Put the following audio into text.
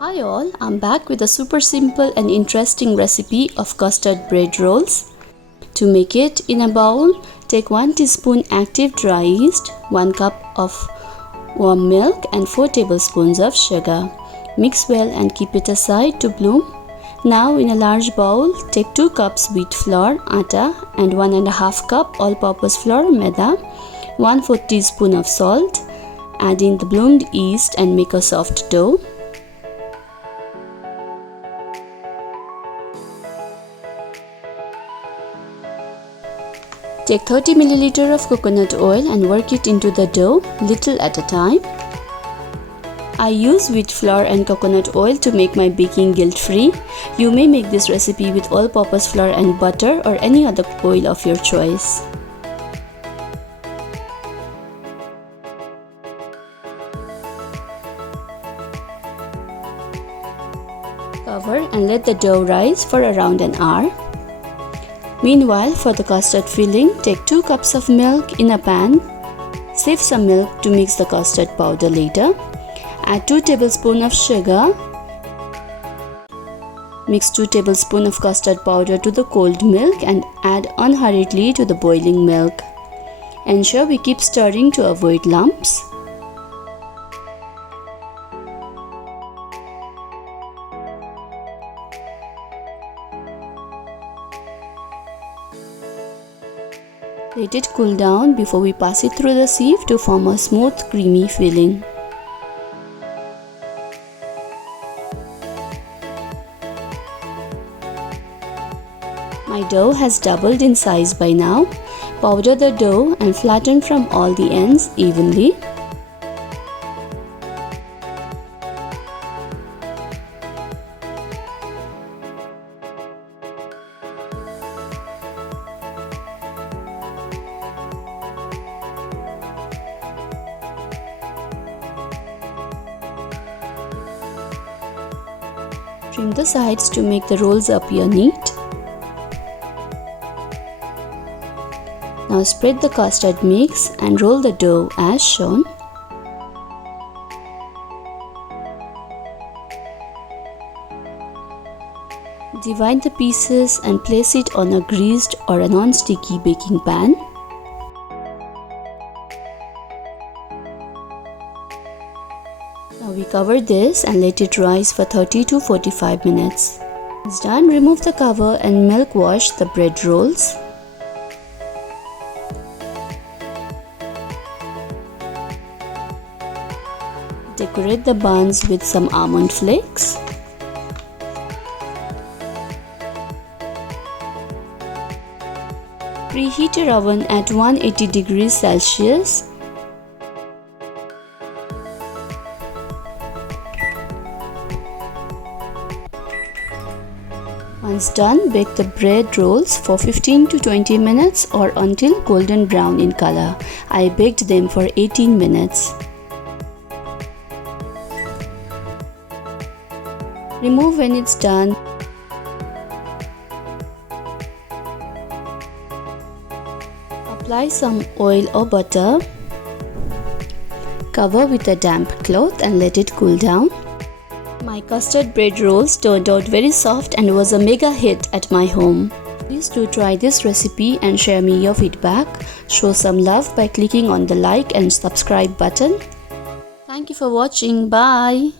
Hi all, I'm back with a super simple and interesting recipe of custard bread rolls. To make it, in a bowl, take 1 teaspoon active dry yeast, 1 cup of warm milk and 4 tablespoons of sugar. Mix well and keep it aside to bloom. Now in a large bowl, take 2 cups wheat flour, atta and 1.5 cup all-purpose flour, maida, 1/4 teaspoon of salt. Add in the bloomed yeast and make a soft dough. Take 30 ml of coconut oil and work it into the dough, little at a time. I use wheat flour and coconut oil to make my baking guilt-free. You may make this recipe with all-purpose flour and butter or any other oil of your choice. Cover and let the dough rise for around an hour. Meanwhile, for the custard filling, take 2 cups of milk in a pan. Save some milk to mix the custard powder later. Add 2 tablespoons of sugar. Mix 2 tablespoons of custard powder to the cold milk and add unhurriedly to the boiling milk. Ensure we keep stirring to avoid lumps. Let it cool down before we pass it through the sieve to form a smooth, creamy filling. My dough has doubled in size by now. Powder the dough and flatten from all the ends evenly. Trim the sides to make the rolls appear neat. Now spread the custard mix and roll the dough as shown. Divide the pieces and place it on a greased or a non-sticky baking pan. Now we cover this and let it rise for 30 to 45 minutes. Once done, remove the cover and milk wash the bread rolls. Decorate the buns with some almond flakes. Preheat your oven at 180 degrees Celsius. Once done, bake the bread rolls for 15 to 20 minutes or until golden brown in color. I baked them for 18 minutes. Remove when it's done. Apply some oil or butter. Cover with a damp cloth and let it cool down. My custard bread rolls turned out very soft and was a mega hit at my home. Please do try this recipe and share me your feedback. Show some love by clicking on the like and subscribe button. Thank you for watching. Bye.